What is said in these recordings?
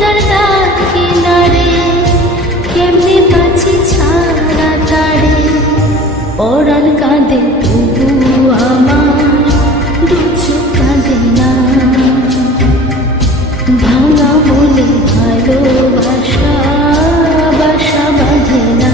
তার ডাকে নারে, কেমনে বাঁচি ছাড়া তারে। পরাণ কাঁদে তবু আমার, দু চোখ কাঁদে না। ভাঙা মনে ভালোবাসা বাসা বাঁধে না।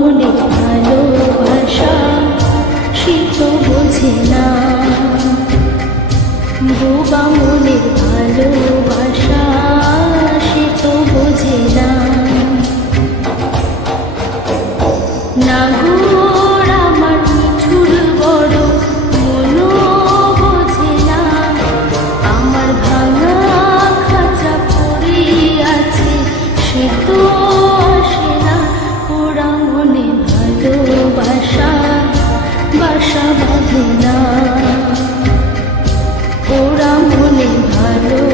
মনে ভালোবাসা সে তো বোঝে না। বোবা মনের ভালোবাসা সে তো বোঝে না। না গো আমার নিঠুর বড় মনও বোঝে না। আমার ভাঙা খাঁচা পড়ে আছে সে তো আসে না। ওরা মনে ভালোবাসা বাসা বাঁধে না। ওরা মনে ভালো